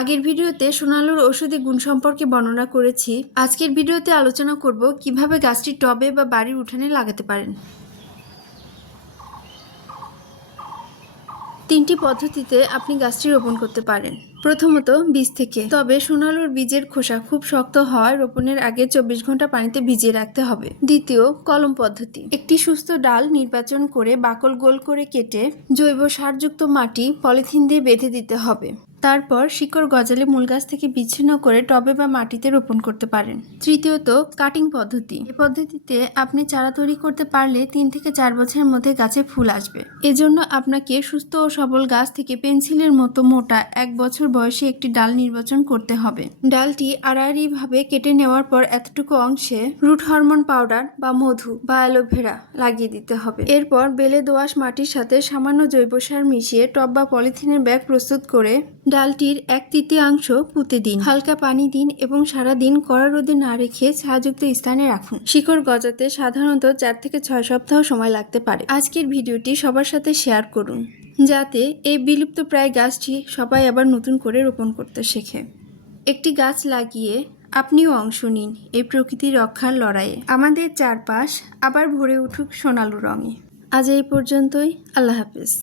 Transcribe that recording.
আগের ভিডিওতে সোনালুর ঔষধি গুণ সম্পর্কে বর্ণনা করেছি। আজকের ভিডিওতে আলোচনা করব কিভাবে গাছটি টবে বা বাড়ির উঠানে লাগাতে পারেন। তিনটি পদ্ধতিতে আপনি গাছটি রোপণ করতে পারেন। প্রথমত, বীজ থেকে। তবে সোনালুর বীজের খোসা খুব শক্ত হওয়ায় রোপণের আগে 24 ঘন্টা পানিতে ভিজিয়ে রাখতে হবে। দ্বিতীয়, কলম পদ্ধতি। একটি সুস্থ ডাল নির্বাচন করে বাকল গোল করে কেটে জৈব সারযুক্ত মাটি পলিথিন দিয়ে বেঁধে দিতে হবে। তারপর শিকড় গজালে মূল গাছ থেকে বিচ্ছিন্ন করে টবে বা মাটিতে রোপণ করতে পারেন। তৃতীয়ত, কাটিং পদ্ধতি। এই পদ্ধতিতে আপনি চারা তৈরি করতে পারলে 3 থেকে 4 বছরের মধ্যে গাছে ফুল আসবে। এজন্য আপনাকে সুস্থ ও সবল গাছ থেকে পেন্সিলের মতো মোটা 1 বছর বয়সী একটি ডাল নির্বাচন করতে হবে। ডালটি আড়াআড়ি ভাবে কেটে নেওয়ার পর এতটুকু অংশে রুট হরমোন পাউডার বা মধু বা অ্যালোভেরা লাগিয়ে দিতে হবে। এরপর বেলে দোআঁশ মাটির সাথে সামান্য জৈব সার মিশিয়ে টব বা পলিথিনের ব্যাগ প্রস্তুত করে ডালটির 1/3 পুঁতে দিন। হালকা পানি দিন এবং সারাদিন কড়া রোদে না রেখে ছায়াযুক্ত স্থানে রাখুন। শিকড় গজাতে সাধারণত 4 থেকে 6 সপ্তাহ সময় লাগতে পারে। আজকের ভিডিওটি সবার সাথে শেয়ার করুন, যাতে এই বিলুপ্তপ্রায় গাছটি সবাই আবার নতুন করে রোপণ করতে শেখে। একটি গাছ লাগিয়ে আপনিও অংশ নিন এই প্রকৃতি রক্ষার লড়াইয়ে। আমাদের চারপাশ আবার ভরে উঠুক সোনালু রঙে। আজ এই পর্যন্তই। আল্লাহ হাফেজ।